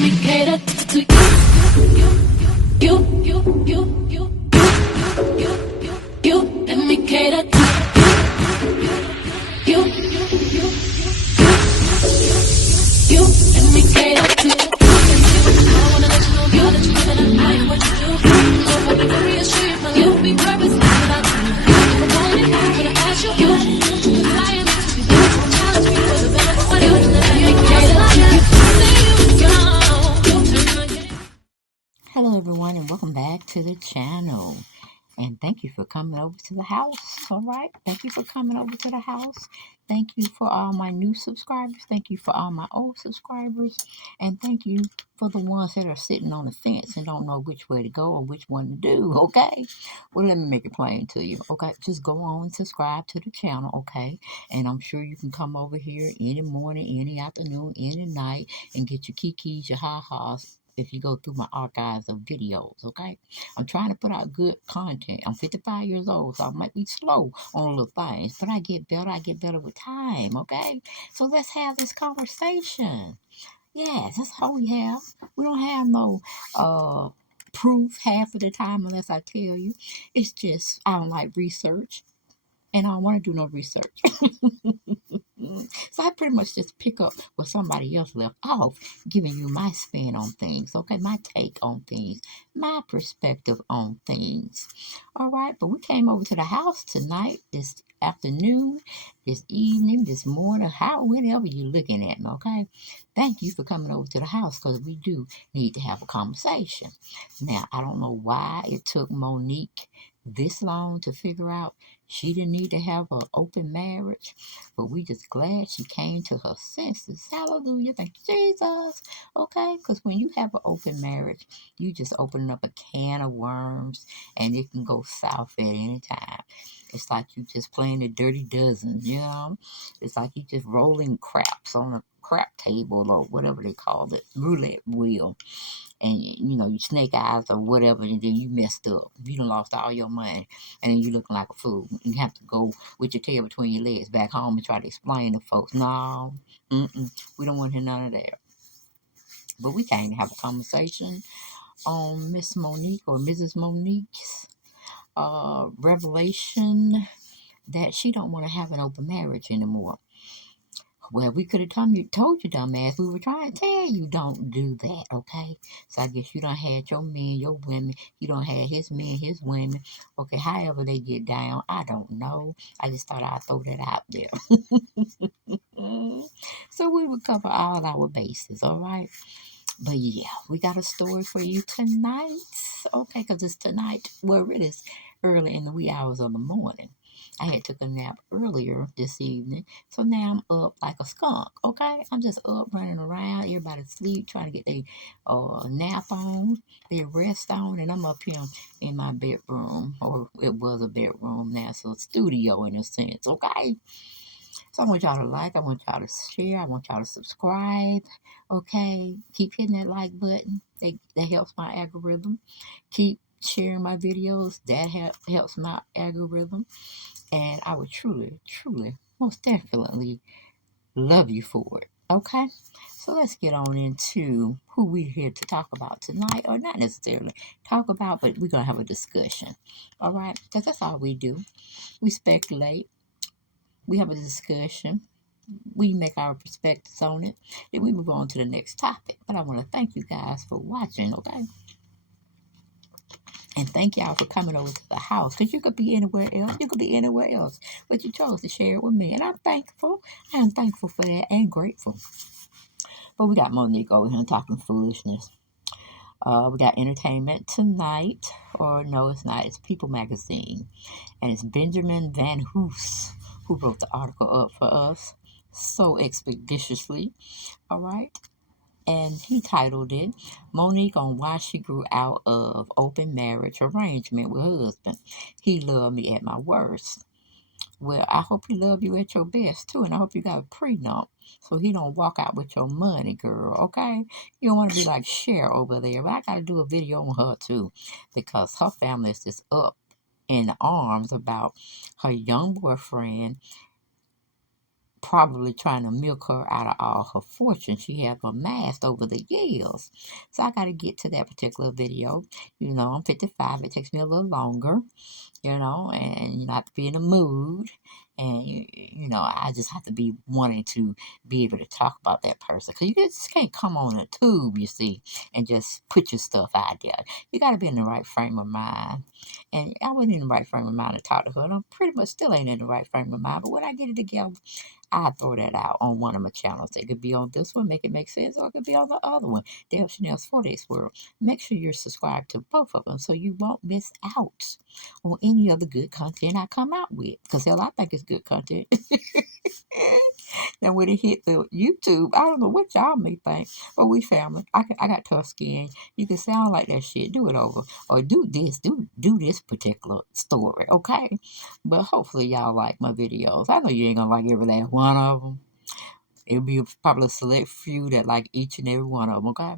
me cater to you. Let me cater to you. Let me cater to you. I wanna let you know, girl, that you live in a life, what you do. So if I be very assured, my life will be purpose without you. If I want it, I'm gonna ask you. I am to be there, so challenge me for the better, but what do you let me cater to you? Hello everyone and welcome back to the channel, and thank you for coming over to the house. All right, thank you for coming over to the house. Thank you for all my new subscribers, thank you for all my old subscribers, and thank you for the ones that are sitting on the fence and don't know which way to go or which one to do. Okay, well, let me make it plain to you. Okay, just go on and subscribe to the channel. Okay, and I'm sure you can come over here any morning, any afternoon, any night and get your kikis, your ha-has if you go through my archives of videos. Okay, I'm trying to put out good content. I'm 55 years old, so I might be slow on little things, but I get better. I get better with time. Okay, so let's have this conversation. Yes, that's all we have. We don't have no proof half of the time unless I tell you. It's just I don't like research and I don't want to do no research. So I pretty much just pick up where somebody else left off, giving you my spin on things, okay? My take on things, my perspective on things. All right, but we came over to the house tonight, this afternoon, this evening, this morning, whenever you're looking at me, okay? Thank you for coming over to the house because we do need to have a conversation. Now, I don't know why it took Monique this long to figure out she didn't need to have an open marriage, but we just glad she came to her senses. Hallelujah. Thank you, Jesus. Okay? Because when you have an open marriage, you just opening up a can of worms and it can go south at any time. It's like you just playing the dirty dozen, you know? It's like you just rolling craps on a crap table or whatever they call it, roulette wheel. And you know, you snake eyes or whatever, and then you messed up. You done lost all your money, and then you looking like a fool. You have to go with your tail between your legs back home and try to explain to folks. No, we don't want to hear none of that. But we came to have a conversation on Miss Monique or Mrs. Monique's revelation that she don't want to have an open marriage anymore. Well, we could have told you, dumbass. We were trying to tell you don't do that, okay? So I guess you done had your men, your women. You done had his men, his women. Okay, however they get down, I don't know. I just thought I'd throw that out there. So we would cover all our bases, all right? But yeah, we got a story for you tonight, okay? Because it's tonight. Well, it is early in the wee hours of the morning. I had took a nap earlier this evening, so now I'm up like a skunk, okay? I'm just up running around, everybody asleep, trying to get their nap on, their rest on, and I'm up here in my bedroom, or it was a bedroom now, so studio in a sense, okay? So I want y'all to like, I want y'all to share, I want y'all to subscribe, okay? Keep hitting that like button, that helps my algorithm. Keep sharing my videos, that helps my algorithm. And I would truly, truly, most definitely love you for it. Okay? So let's get on into who we're here to talk about tonight, or not necessarily talk about, but we're going to have a discussion. All right? Because that's all we do. We speculate, we have a discussion, we make our perspectives on it, then we move on to the next topic. But I want to thank you guys for watching, okay? And thank y'all for coming over to the house. Because you could be anywhere else. You could be anywhere else. But you chose to share it with me. And I'm thankful. I am thankful for that and grateful. But we got Monique over here talking foolishness. We got entertainment tonight. Or no, it's not. It's People Magazine. And it's Benjamin Van Hoos who wrote the article up for us so expeditiously. All right. And he titled it, Monique on Why She Grew Out of Open Marriage Arrangement with Her Husband. He loved me at my worst. Well, I hope he loved you at your best, too. And I hope you got a prenup so he don't walk out with your money, girl, okay? You don't want to be like Cher over there. But I got to do a video on her, too, because her family is just up in arms about her young boyfriend probably trying to milk her out of all her fortune she have amassed over the years. So I got to get to that particular video. I'm 55. It takes me a little longer, and I have to be in the mood. And, I just have to be wanting to be able to talk about that person. Because you just can't come on a tube, you see, and just put your stuff out there. You got to be in the right frame of mind. And I wasn't in the right frame of mind to talk to her. And I'm pretty much still ain't in the right frame of mind. But when I get it together, I throw that out on one of my channels. It could be on this one, make it make sense, or it could be on the other one, Dale Chanel's 4-Days World. Make sure you're subscribed to both of them so you won't miss out on any of the good content I come out with. Because hell, I think it's good content. Now when it hit the YouTube, I don't know what y'all may think, but we family. I got tough skin. You can sound like that shit. Do it over, or do this particular story, okay? But hopefully y'all like my videos. I know you ain't gonna like every last one of them. It'll be probably a select few that like each and every one of them, okay?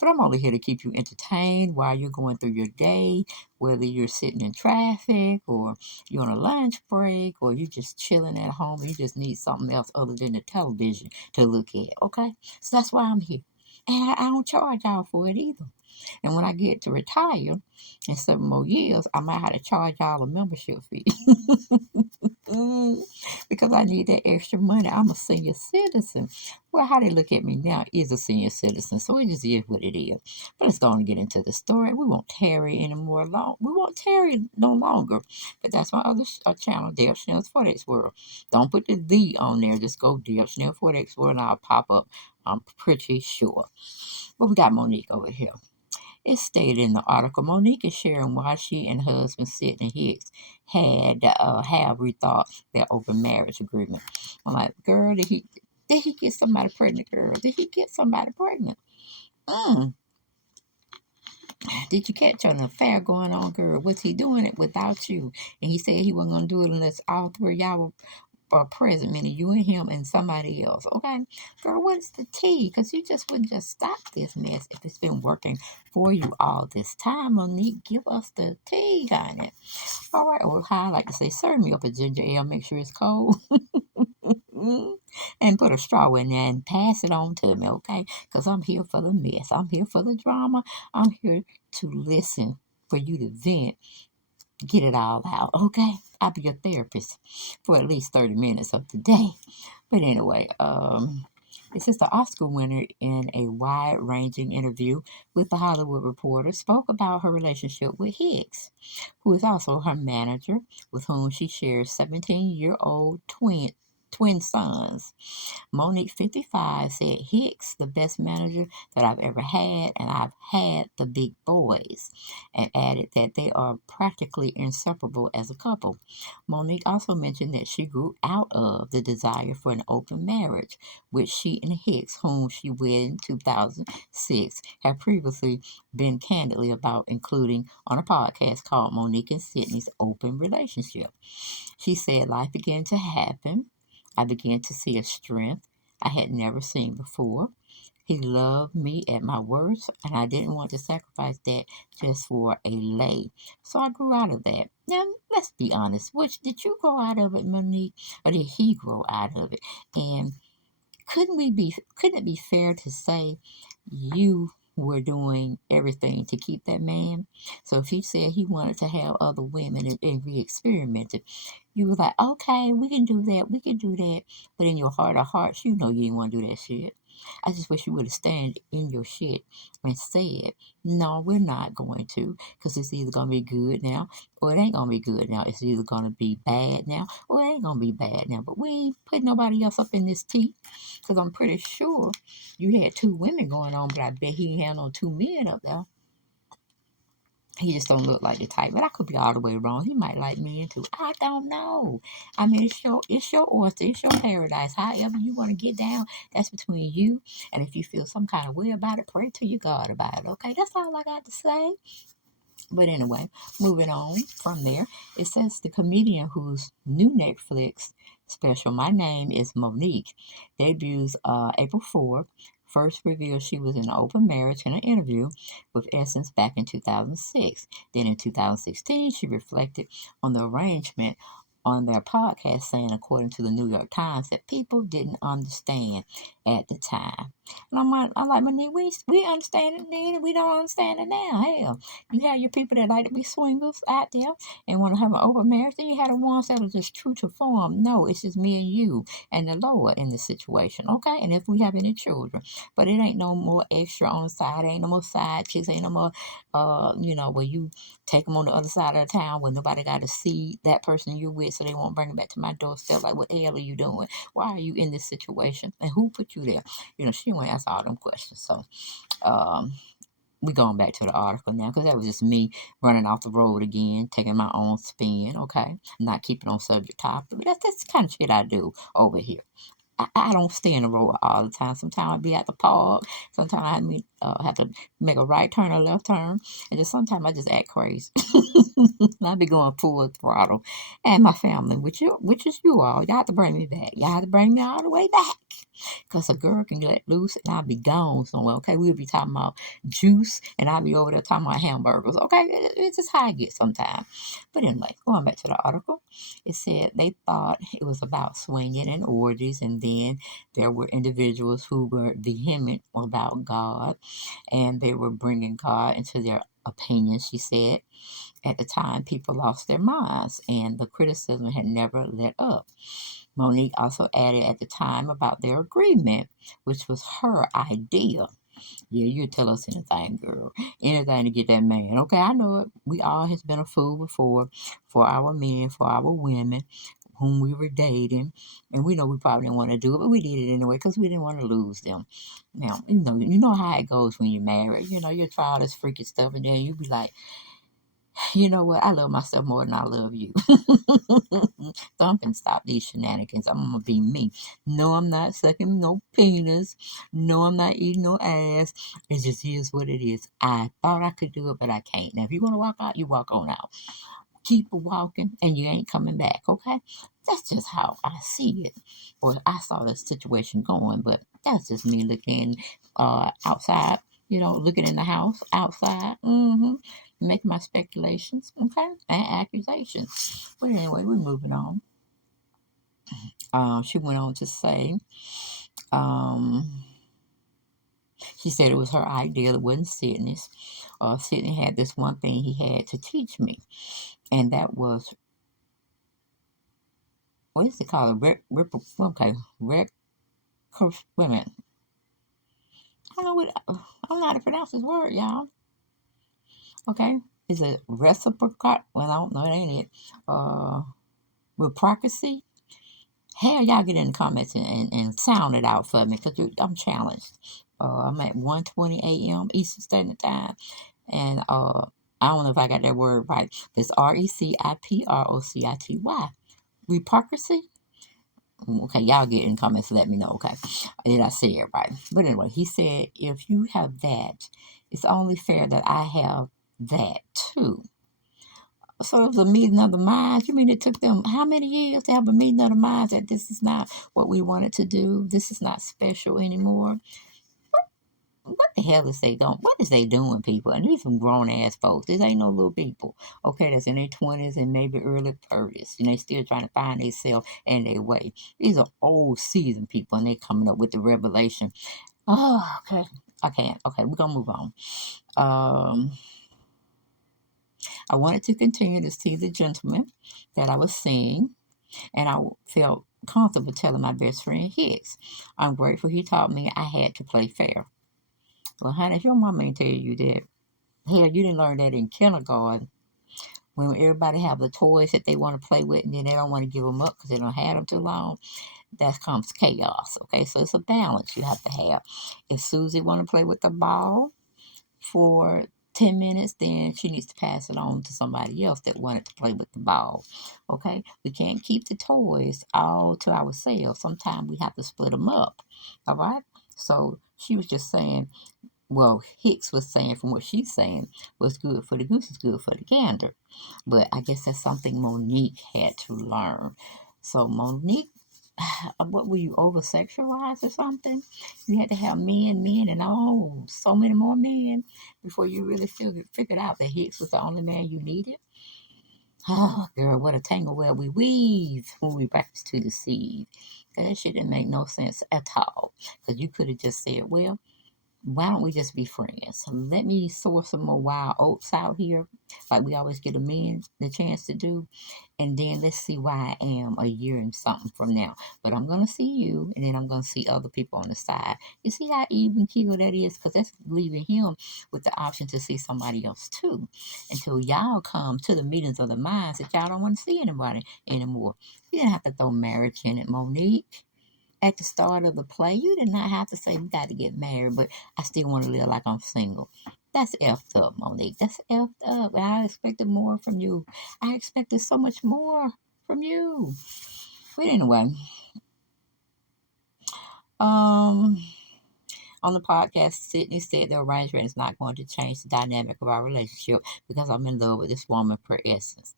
But I'm only here to keep you entertained while you're going through your day, whether you're sitting in traffic or you're on a lunch break or you're just chilling at home and you just need something else other than the television to look at, okay? So that's why I'm here. And I don't charge y'all for it either. And when I get to retire in 7 more years, I might have to charge y'all a membership fee. Because I need that extra money. I'm a senior citizen. Well, how they look at me now is a senior citizen, so it just is what it is. But let's go and get into the story. We won't tarry anymore long. We won't tarry no longer. But that's my other channel, Dale Chanel's 4X World. Don't put the on there. Just go Dale Chanel 4X World and I'll pop up. I'm pretty sure. But we got Monique over here. It stated in the article, Monique is sharing why she and husband Sidney Hicks have rethought their open marriage agreement. I'm like, girl, did he get somebody pregnant, girl? Did he get somebody pregnant? Did you catch an affair going on, girl? Was he doing it without you? And he said he wasn't going to do it unless all three of y'all were present, meaning you and him and somebody else. Okay, girl, what's the tea? Because you just wouldn't just stop this mess if it's been working for you all this time. Monique, give us the tea, honey. All right, or how I like to say, serve me up a ginger ale, make sure it's cold. And put a straw in there and pass it on to me, okay? Because I'm here for the mess. I'm here for the drama. I'm here to listen, for you to vent, get it all out, okay? I'll be your therapist for at least 30 minutes of the day. But anyway, it says the Oscar winner in a wide-ranging interview with the Hollywood Reporter spoke about her relationship with Hicks, who is also her manager, with whom she shares 17-year-old twin sons. Monique, 55, said Hicks, the best manager that I've ever had, and I've had the big boys, and added that they are practically inseparable as a couple. Monique also mentioned that she grew out of the desire for an open marriage, which she and Hicks, whom she wed in 2006, had previously been candidly about, including on a podcast called Monique and Sydney's Open Relationship. She said life began to happen. I began to see a strength I had never seen before. He loved me at my worst, and I didn't want to sacrifice that just for a lay. So I grew out of that. Now, let's be honest. Which did you grow out of it, Monique, or did he grow out of it? And couldn't it be fair to say you were doing everything to keep that man? So if he said he wanted to have other women and we experimented, you were like, okay, we can do that, we can do that. But in your heart of hearts, you know you didn't want to do that shit. I just wish you would have stand in your shit and said, no, we're not going to, because it's either going to be good now or it ain't going to be good now. It's either going to be bad now or it ain't going to be bad now. But we ain't putting nobody else up in this tea, because I'm pretty sure you had 2 women going on, but I bet he ain't had no 2 men up there. He just don't look like the type, but I could be all the way wrong. He might like men too. I don't know. I mean, it's your oyster, it's your paradise. However you want to get down, that's between you. And if you feel some kind of way about it, pray to your God about it. Okay, that's all I got to say. But anyway, moving on from there, it says the comedian whose new Netflix special, My Name is Monique, debuts April 4th. First revealed she was in an open marriage in an interview with Essence back in 2006. Then in 2016, she reflected on the arrangement on their podcast saying, according to the New York Times, that people didn't understand at the time. And I'm like, Monique, we understand it then, and we don't understand it now. Hell, you have your people that like to be swingers out there and want to have an open marriage. Then you have the ones that are just true to form. No, it's just me and you and the Lord in the situation, okay? And if we have any children, but it ain't no more extra on the side. Ain't no more side chicks. Ain't no more, where you take them on the other side of the town when nobody got to see that person you're with, so they won't bring it back to my doorstep. Like, what the hell are you doing? Why are you in this situation? And who put you there? She won't ask all them questions. So, we going back to the article now, because that was just me running off the road again, taking my own spin, okay? Not keeping on subject topic. But that's the kind of shit I do over here. I don't stay in the road all the time. Sometimes I be at the park. Sometimes I have to make a right turn or left turn. And just sometimes I just act crazy. I be going full throttle. And my family, which is you all. Y'all have to bring me back. Y'all have to bring me all the way back. Because a girl can let loose and I'll be gone somewhere, okay? We'll be talking about juice and I'll be over there talking about hamburgers, okay? It's just how I get sometimes. But anyway, going back to the article, it said they thought it was about swinging and orgies, and then there were individuals who were vehement about God, and they were bringing God into their opinions, she said. At the time, people lost their minds, and the criticism had never let up. Monique also added at the time about their agreement, which was her idea. Yeah, you tell us anything, girl. Anything to get that man. Okay, I know it. We all has been a fool before for our men, for our women whom we were dating. And we know we probably didn't want to do it, but we did it anyway because we didn't want to lose them. Now, you know how it goes when you're married. You try all this freaky stuff and then you be like, you know what? I love myself more than I love you. So I'm gonna stop these shenanigans. I'm gonna be me. No, I'm not sucking no penis. No, I'm not eating no ass. It just is what it is. I thought I could do it, but I can't. Now, if you want to walk out, you walk on out. Keep walking, and you ain't coming back. Okay, that's just how I see it, or I saw the situation going. But that's just me looking outside. Looking in the house outside. Making my speculations, okay, and accusations. But anyway, we're moving on. She went on to say, um, she said it was her idea. It wasn't Sydney's. Sydney had this one thing he had to teach me, and that was, what is it called? Okay, wait a minute. I don't know how to pronounce this word, y'all. Okay, is it reciprocal? Well, I don't know. It ain't it. Reciprocity. Hell, y'all get in the comments and sound it out for me, because I'm challenged. I'm at 1:20 a.m. Eastern Standard Time, and I don't know if I got that word right. It's RECIPROCITY. Reciprocity? Okay, y'all get in the comments and let me know, okay? Did I say it right? But anyway, he said, if you have that, it's only fair that I have that too. So it was a meeting of the minds. You mean it took them how many years to have a meeting of the minds that this is not what we wanted to do? This is not special anymore. What the hell is they doing? What is they doing, people? And these some grown ass folks. These ain't no little people. Okay, that's in their 20s and maybe early 30s. And they still trying to find themselves and their way. These are old seasoned people, and they coming up with the revelation. Oh, okay. I can't. Okay, we're gonna move on. I wanted to continue to see the gentleman that I was seeing, and I felt comfortable telling my best friend his. I'm grateful he taught me I had to play fair. Well, honey, if your mama ain't tell you that, hell, you didn't learn that in kindergarten. When everybody have the toys that they want to play with, and then they don't want to give them up because they don't have them too long, that comes chaos. Okay, so it's a balance you have to have. If Susie want to play with the ball for 10 minutes, then she needs to pass it on to somebody else that wanted to play with the ball. Okay, we can't keep the toys all to ourselves. Sometimes we have to split them up. All right, so she was just saying, well, Hicks was saying, from what she's saying, what's good for the goose is good for the gander. But I guess that's something Monique had to learn. So Monique, what were you, over sexualized or something? You had to have men, and so many more men before you really figured out that Hicks was the only man you needed. Oh, girl, what a tangle where we weave when we practice to deceive. That shit didn't make no sense at all. Because you could have just said, well, why don't we just be friends? Let me source some more wild oats out here, like we always get a man the chance to do. And then let's see where I am a year and something from now. But I'm going to see you, and then I'm going to see other people on the side. You see how even keel that is? Because that's leaving him with the option to see somebody else too. Until y'all come to the meetings of the minds that y'all don't want to see anybody anymore. You didn't have to throw marriage in it, Monique. At the start of the play, you did not have to say we got to get married, but I still want to live like I'm single. That's effed up, Monique. That's effed up. And I expected more from you. I expected so much more from you. But anyway, um, on the podcast, Sydney said the arrangement is not going to change the dynamic of our relationship because I'm in love with this woman per essence.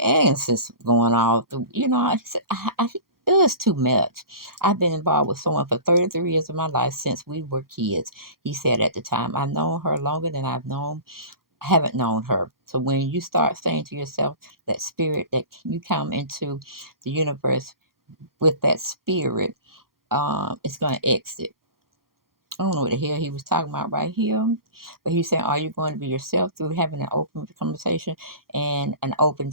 And since going off, I said, it was too much. I've been involved with someone for 33 years of my life since we were kids. He said at the time, I've known her longer than haven't known her. So when you start saying to yourself that spirit that you come into the universe with that spirit, it's going to exit. I don't know what the hell he was talking about right here, but he's saying, are you going to be yourself through having an open conversation and an open